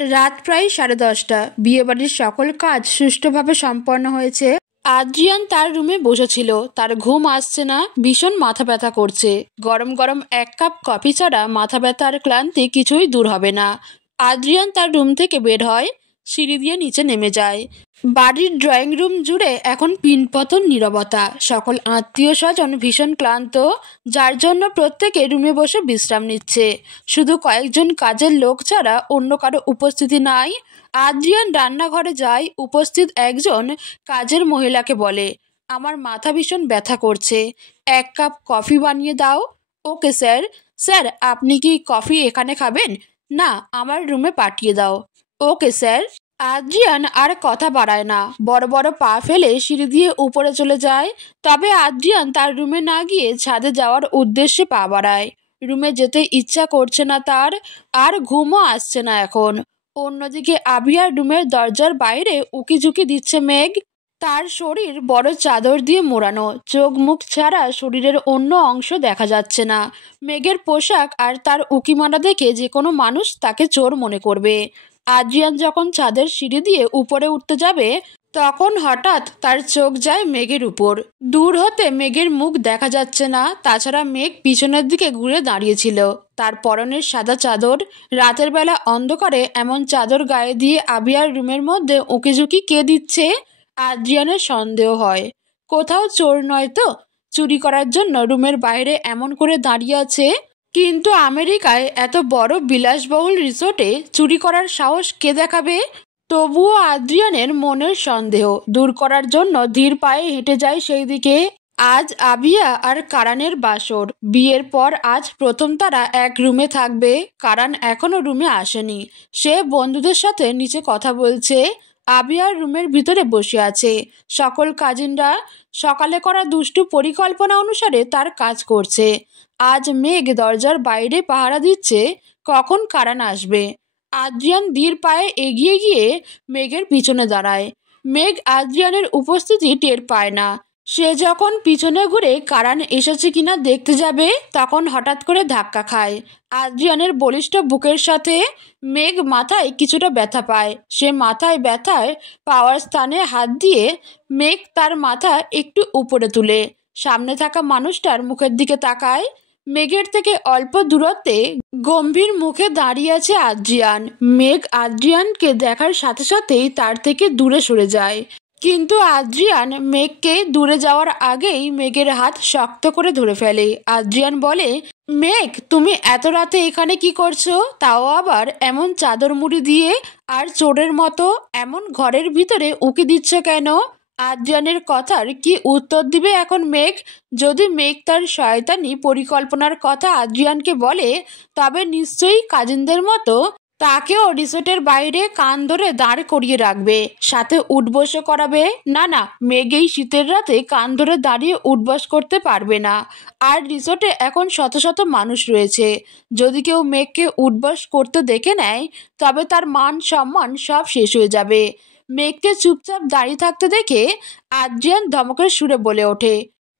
রাত প্রায় 10:30। বিয়েবাড়ির সকল কাজ সুষ্ঠুভাবে সম্পন্ন হয়েছে। আদ্রিয়ান তার রুমে বসেছিল। তার ঘুম আসছে না, ভীষণ মাথা ব্যথা করছে। গরম গরম 1 কাপ কফি ছাড়া মাথা ব্যথা আর ক্লান্তি কিছুই দূর হবে না। আদ্রিয়ান তার রুম থেকে বের হয়, সিঁড়ি দিয়ে নিচে নেমে যায়। বাড়ির ড্রয়িং রুম জুড়ে এখন পিনপতন নীরবতা। সকল আত্মীয় স্বজন ভীষণ ক্লান্ত, যার জন্য প্রত্যেকে রুমে বসে বিশ্রাম নিচ্ছে। শুধু কয়েকজন কাজের লোক ছাড়া অন্য কারো উপস্থিতি নাই। আদ্রিয়ান রান্নাঘরে যায়। উপস্থিত একজন কাজের মহিলাকে বলে, আমার মাথা ভীষণ ব্যথা করছে, 1 কাপ কফি বানিয়ে দাও। Okay sir. স্যার, আপনি কি কফি এখানে খাবেন? না, আমার রুমে পাঠিয়ে দাও। Okay sir. আদ্রিয়ান আর কথা বাড়ায় না, বড় বড় পা ফেলে সিঁড়ি দিয়ে উপরে চলে যায়। তবে আদ্রিয়ান তার রুমে না গিয়ে ছাদে যাওয়ার উদ্দেশ্যে পা বাড়ায়। রুমে যেতে ইচ্ছা করছে না তার, আর ঘুমও আসছে না এখন। অন্যদিকে আবিয়ার রুমের দরজার বাইরে উকিঝুঁকি দিচ্ছে মেঘ। তার শরীর বড় চাদর দিয়ে মোড়ানো, চোখ মুখ ছাড়া শরীরের অন্য অংশ দেখা যাচ্ছে না। মেঘের পোশাক আর তার উকিমারা দেখে যে কোনো মানুষ তাকে চোর মনে করবে। আদ্রিয়ান যখন ছাদের সিঁড়ি দিয়ে উপরে উঠতে যাবে, তখন হঠাৎ তার চোখ যায় মেঘের উপর। দূর হতে মেঘের মুখ দেখা যাচ্ছে না, তাছাড়া মেঘ পিছনের দিকে ঘুরে দাঁড়িয়েছিল। তার পরনের সাদা চাদর। রাতের বেলা অন্ধকারে এমন চাদর গায়ে দিয়ে আবিয়ার রুমের মধ্যে উকিঝুঁকি কে দিচ্ছে? আদ্রিয়ানের সন্দেহ হয়, কোথাও চোর নয় তো? চুরি করার জন্য রুমের বাইরে এমন করে দাঁড়িয়ে আছে। কিন্তু আমেরিকায় এত বড় বিলাসবহুল রিসোর্টে চুরি করার সাহস কে দেখাবে? তবুও আদ্রিয়ানের মনের সন্দেহ দূর করার জন্য ধীর পায়ে হেঁটে যায় সেই দিকে। আজ আবিয়া আর কারানের বাসর। বিয়ের পর আজ প্রথম তারা এক রুমে থাকবে। কারান এখনো রুমে আসেনি। সে বন্ধুদের সাথে নিচে কথা বলছে। আবিয়ার রুমের ভিতরে বসে আছে। সকল কাজিনরা সকালে করা দুষ্টু পরিকল্পনা অনুসারে তার কাজ করছে। আজ মেঘ দরজার বাইরে পাহারা দিচ্ছে, কখন কারান আসবে। আদ্রিয়ান ধীর পায়ে এগিয়ে গিয়ে মেঘের পিছনে দাঁড়ায়। মেঘ আদ্রিয়ানের উপস্থিতি টের পায় না। সে যখন পিছনে ঘুরে কারান এসেছে কিনা দেখতে যাবে, তখন হঠাৎ করে ধাক্কা খায়। আদ্রিয়ানের বলিষ্ঠ বুকের সাথে। মেঘ মাথায় কিছুটা ব্যথা পায়। সে মাথায় ব্যথায় পাওয়ার স্থানে হাত দিয়ে মেঘ তার মাথা একটু উপরে তুলে সামনে থাকা মানুষটার মুখের দিকে তাকায়। মেঘের থেকে অল্প দূরত্বে গম্ভীর মুখে দাঁড়িয়ে আছে আদ্রিয়ান। মেঘ আদ্রিয়ানকে দেখার সাথে সাথেই তার থেকে দূরে সরে যায়। কিন্তু আদ্রিয়ান মেঘকে দূরে যাওয়ার আগেই মেঘের হাত শক্ত করে ধরে ফেলে। আদ্রিয়ান বলে, মেঘ, তুমি এত রাতে এখানে কি করছো? তাও আবার এমন চাদর মুড়ি দিয়ে, আর চোরের মতো এমন ঘরের ভিতরে উঁকি দিচ্ছ কেন? আদ্রিয়ানের কথার কি উত্তর দিবে এখন মেঘ? যদি মেঘ তার শয়তানি পরিকল্পনার কথা আদ্রিয়ানকে বলে, তবে নিশ্চয়ই কাজিনদের মতো তাকেও রিসোর্টের বাইরে কান ধরে দাঁড় করিয়ে রাখবে, সাথে উঠবস করাবে। না না, মেঘ এই শীতের রাতে কান ধরে দাঁড়িয়ে উঠবস করতে পারবে না। আর রিসোর্টে এখন শত শত মানুষ রয়েছে। যদি কেউ মেঘকে উঠবস করতে দেখে নেয়, তবে তার মান সম্মান সব শেষ হয়ে যাবে। মেঘকে চুপচাপ দাঁড়িয়ে থাকতে দেখে আদ্রিয়ান ধমকের সুরে বলে ওঠে,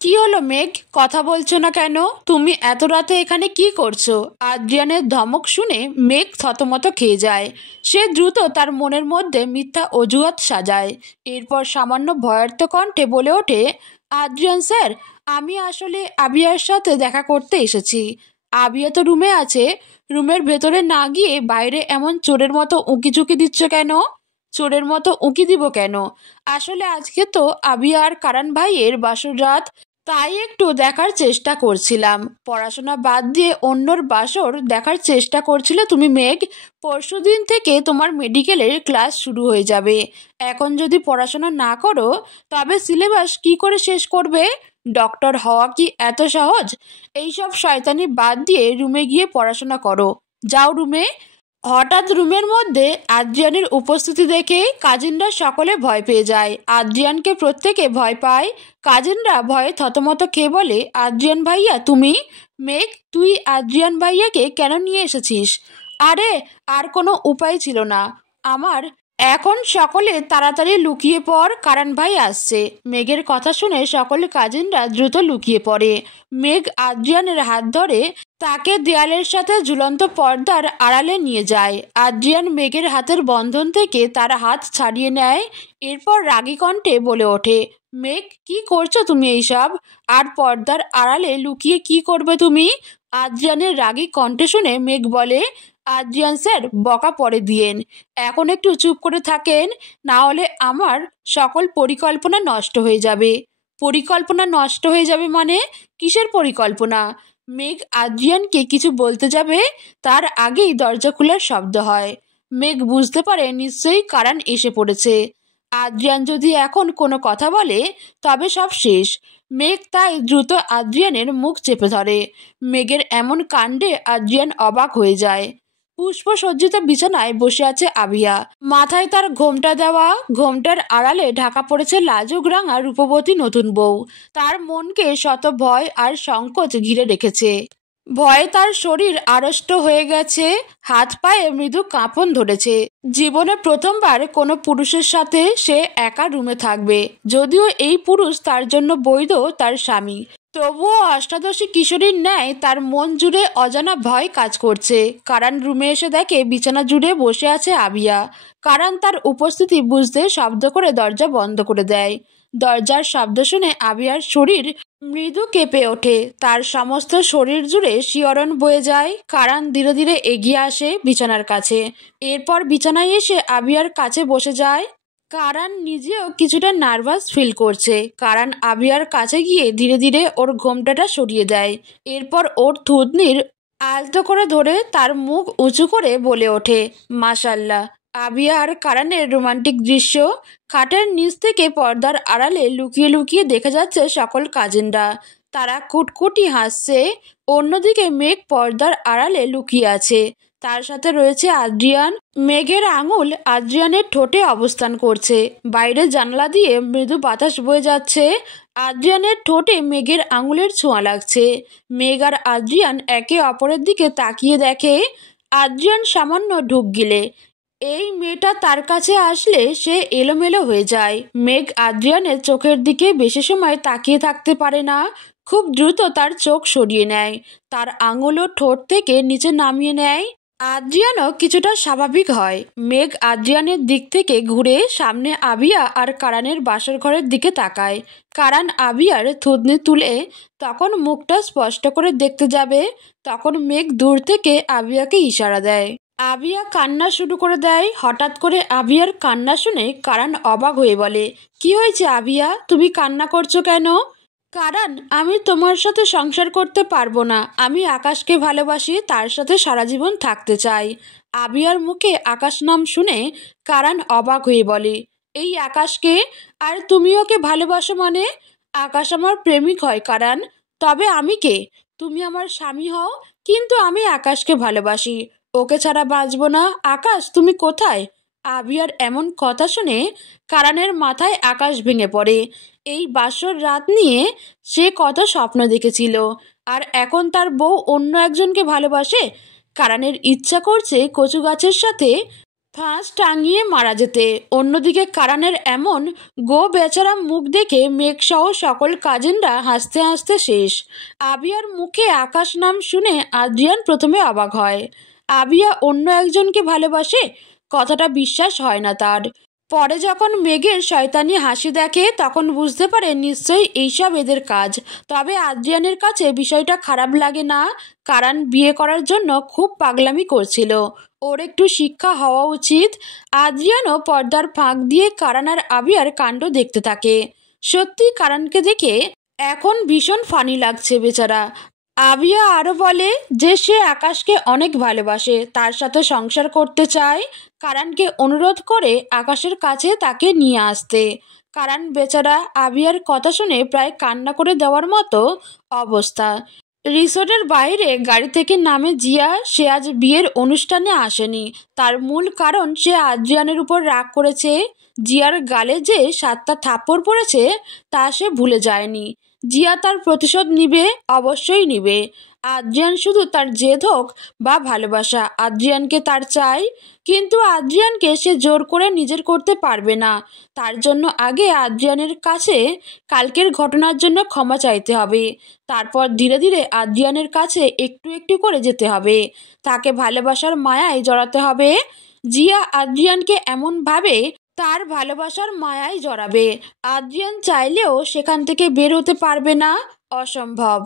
কি হলো মেঘ, কথা বলছো না কেন? তুমি এত রাতে এখানে কি করছো? আদ্রিয়ানের ধমক শুনে মেঘ থতমত খেয়ে যায়। সে দ্রুত তার মনের মধ্যে মিথ্যা অজুহাত সাজায়। এরপর সামান্য ভয়ার্থ কণ্ঠে বলে ওঠে, আদ্রিয়ান স্যার, আমি আসলে আবিয়ার সাথে দেখা করতে এসেছি। আবিয়া তো রুমে আছে। রুমের ভেতরে না গিয়ে বাইরে এমন চোরের মতো উঁকিঝুঁকি দিচ্ছ কেন? চোরের মতো উঁকি দিব কেন? আসলে আজকে তো আবিয়া আর কারান ভাইয়ের বাসর রাত, তাই একটু দেখার চেষ্টা করছিলাম। পড়াশোনা বাদ দিয়ে অন্যর বাসর দেখার চেষ্টা করছিলে তুমি মেঘ? পরশুদিন থেকে তোমার মেডিকেলের ক্লাস শুরু হয়ে যাবে। এখন যদি পড়াশোনা না করো, তবে সিলেবাস কি করে শেষ করবে? ডক্টর হওয়া কি এত সহজ? এইসব শয়তানি বাদ দিয়ে রুমে গিয়ে পড়াশোনা করো। যাও রুমে। হঠাৎ রুমের মধ্যে আদ্রিয়ানের উপস্থিতি দেখে কাজিনরা সকলে ভয় পেয়ে যায়। আদ্রিয়ানকে প্রত্যেকে ভয় পায়। কাজিনরা ভয়ে থতমত খেয়ে বলে, আদ্রিয়ান ভাইয়া তুমি? মেঘ, তুই আদ্রিয়ান ভাইয়াকে কেন নিয়ে এসেছিস? আরে, আর কোনো উপায় ছিল না আমার। এখন সকলে তাড়াতাড়ি লুকিয়ে পড়, কারণ ভাই আসছে। মেঘের কথা শুনে সকল কাজিনরা দ্রুত লুকিয়ে পড়ে। মেঘ আদ্রিয়ানের হাত ধরে তাকে দেয়ালের সাথে ঝুলন্ত পর্দার আড়ালে নিয়ে যায়। আদ্রিয়ান মেঘের হাতের বন্ধন থেকে তার হাত ছাড়িয়ে নেয়। এরপর রাগী কণ্ঠে বলে ওঠে, মেঘ, কি করছো তুমি এইসব? আর পর্দার আড়ালে লুকিয়ে কি করবে তুমি? আদ্রিয়ানের রাগী কণ্ঠে শুনে মেঘ বলে, আদ্রিয়ান স্যার, বকা পরে দিয়েন, এখন একটু চুপ করে থাকেন, না হলে আমার সকল পরিকল্পনা নষ্ট হয়ে যাবে। পরিকল্পনা নষ্ট হয়ে যাবে মানে? কিসের পরিকল্পনা? মেঘ আদ্রিয়ানকে কিছু বলতে যাবে, তার আগেই দরজা খোলার শব্দ হয়। মেঘ বুঝতে পারে নিশ্চয়ই কারণ এসে পড়েছে। আদ্রিয়ান যদি এখন কোনো কথা বলে তবে সব শেষ। মেঘ তাই দ্রুত আদ্রিয়ানের মুখ চেপে ধরে। মেঘের এমন কাণ্ডে আদ্রিয়ান অবাক হয়ে যায়। পুষ্পসজ্জিত বিছানায় বসে আছে আবিয়া। মাথায় তার ঘোমটা দেওয়া, ঘোমটার আড়ালে ঢাকা পড়েছে লাজুক রাঙা রূপবতী নতুন বউ। তার মনকে শত ভয় আর সংকোচ ঘিরে রেখেছে। ভয়ে তার শরীর আড়ষ্ট হয়ে গেছে, হাত পায়ে মৃদু কাঁপন ধরেছে। জীবনে প্রথমবার কোনো পুরুষের সাথে সে একা রুমে থাকবে, যদিও এই পুরুষ তার জন্য বৈধ, তার স্বামী। তবুও অষ্টাদশী কিশোরীর ন্যায় তার মন জুড়ে অজানা ভয় কাজ করছে। কারণ রুমে এসে দেখে বিছানা জুড়ে বসে আছে আবিয়া। কারণ তার উপস্থিতি বুঝতে শব্দ করে দরজা বন্ধ করে দেয়। দরজার শব্দ শুনে আবিয়ার শরীর মৃদু কেঁপে ওঠে, তার সমস্ত শরীর জুড়ে শিহরণ বয়ে যায়। কারণ ধীরে ধীরে এগিয়ে আসে বিছানার কাছে। এরপর বিছানায় এসে আবিয়ার কাছে বসে যায়। কারণ নিজেও কিছুটা নার্ভাস ফিল করছে। কারণ আবিয়ার কাছে গিয়ে ধীরে ধীরে ওর ঘোমটাটা সরিয়ে দেয়। এরপর ওর থুতনির আলতো করে ধরে তার মুখ উঁচু করে বলে ওঠে, মাশাল্লাহ। আবিয়া আর কারণের রোমান্টিক দৃশ্য। খাটের নিচ থেকে পর্দার আড়ালে লুকিয়ে লুকিয়ে দেখে যাচ্ছে সকল কাজিনরা। তারা কুটকুটি হাসছে। অন্যদিকে মেঘ পর্দার আড়ালে লুকিয়ে আছে। তার সাথে রয়েছে আদ্রিয়ান। মেঘের আঙুল আদ্রিয়ানের ঠোঁটে অবস্থান করছে। বাইরে জানলা দিয়ে মৃদু বাতাস বয়ে যাচ্ছে। আদ্রিয়ানের ঠোঁটে মেঘের আঙুলের ছোঁয়া লাগছে। মেঘ আর আদ্রিয়ান একে অপরের দিকে তাকিয়ে দেখে। আদ্রিয়ান সামান্য ঢুক গিলে। এই মেয়েটা তার কাছে আসলে সে এলোমেলো হয়ে যায়। মেঘ আদ্রিয়ানের চোখের দিকে বেশি সময় তাকিয়ে থাকতে পারে না। খুব দ্রুত তার চোখ সরিয়ে নেয়। তার আঙুল ও ঠোঁট থেকে নিচে নামিয়ে নেয়। আদ্রিয়ানও কিছুটা স্বাভাবিক হয়। মেঘ আদ্রিয়ানের দিক থেকে ঘুরে সামনে আবিয়া আর কারানের বাসর ঘরের দিকে তাকায়। কারান আবিয়ার থুতনি তুলে তখন মুখটা স্পষ্ট করে দেখতে যাবে, তখন মেঘ দূর থেকে আবিয়াকে ইশারা দেয়। আবিয়া কান্না শুরু করে দেয়। হঠাৎ করে আবিয়ার কান্না শুনে কারান অবাক হয়ে বলে, কি হয়েছে আবিয়া, তুমি কান্না করছো কেন? কারণ আমি তোমার সাথে সংসার করতে পারবো না। আমি আকাশকে ভালোবাসি, তার সাথে সারা জীবন থাকতে চাই। আবিয়ার মুখে আকাশ নাম শুনে কারণ অবাক হয়ে বলে, এই আকাশকে? আর তুমি ওকে ভালোবাসো মানে? আকাশ আমার প্রেমিক হয় কারণ। তবে আমি কে? তুমি আমার স্বামী হও, কিন্তু আমি আকাশকে ভালোবাসি। ওকে ছাড়া বাঁচবো না। আকাশ, তুমি কোথায়? আবিয়ার এমন কথা শুনে কারণের মাথায় আকাশ ভেঙে পড়ে। এই বাসর রাত নিয়ে সে কত স্বপ্ন দেখেছিল, আর এখন তার বউ অন্য একজনকে ভালোবাসে। কারণের ইচ্ছা করছে কচু গাছের সাথে ফাঁস টাঙিয়ে মারা যেতে। অন্যদিকে কারণের এমন গো বেচারা মুখ দেখে মেঘসহ সকল কাজিনরা হাসতে হাসতে শেষ। আবিয়ার মুখে আকাশ নাম শুনে আদ্রিয়ান প্রথমে অবাক হয়। আবিয়া অন্য একজনকে ভালোবাসে, কথাটা বিশ্বাস হয় না তার। পরে যখন মেঘের শয়তানি হাসি দেখে তখন বুঝতে পারে নিশ্চয়ই এইসব এদের কাজ। তবে আদ্রিয়ানের কাছে বিষয়টা খারাপ লাগে না, কারণ বিয়ে করার জন্য খুব পাগলামি করছিল। ওর একটু শিক্ষা হওয়া উচিত। আদ্রিয়ানও পর্দার ফাঁক দিয়ে কারণ আর আবিয়ার কাণ্ড দেখতে থাকে। সত্যি কারণকে দেখে এখন ভীষণ ফানি লাগছে বেচারা। আবিয়া আরও বলে যে সে আকাশকে অনেক ভালোবাসে, তার সাথে সংসার করতে চায়। কারণকে অনুরোধ করে আকাশের কাছে তাকে নিয়ে আসতে। কারণ বেচারা আবিয়ার কথা শুনে প্রায় কান্না করে দেওয়ার মতো অবস্থা। রিসোর্টের বাইরে গাড়ি থেকে নামে জিয়া। সে আজ বিয়ের অনুষ্ঠানে আসেনি। তার মূল কারণ সে আদ্রিয়ানের উপর রাগ করেছে। জিয়ার গালে যে 7টা থাপ্পড় পড়েছে তা সে ভুলে যায়নি। জিয়া তার প্রতিশোধ নিবে, অবশ্যই নিবে। আদ্রিয়ান শুধু তার জেদ হোক বা ভালোবাসা, আদ্রিয়ানকে তার চাই। কিন্তু আদ্রিয়ানকে সে জোর করে নিজের করতে পারবে না। তার জন্য আগে আদ্রিয়ানের কাছে কালকের ঘটনার জন্য ক্ষমা চাইতে হবে। তারপর ধীরে ধীরে আদ্রিয়ানের কাছে একটু একটু করে যেতে হবে, তাকে ভালোবাসার মায়ায় জড়াতে হবে। জিয়া আদ্রিয়ানকে এমনভাবে তার ভালোবাসার মায়ায় জড়াবে, আদ্রিয়ান চাইলেও সেখান থেকে বের হতে পারবে না, অসম্ভব।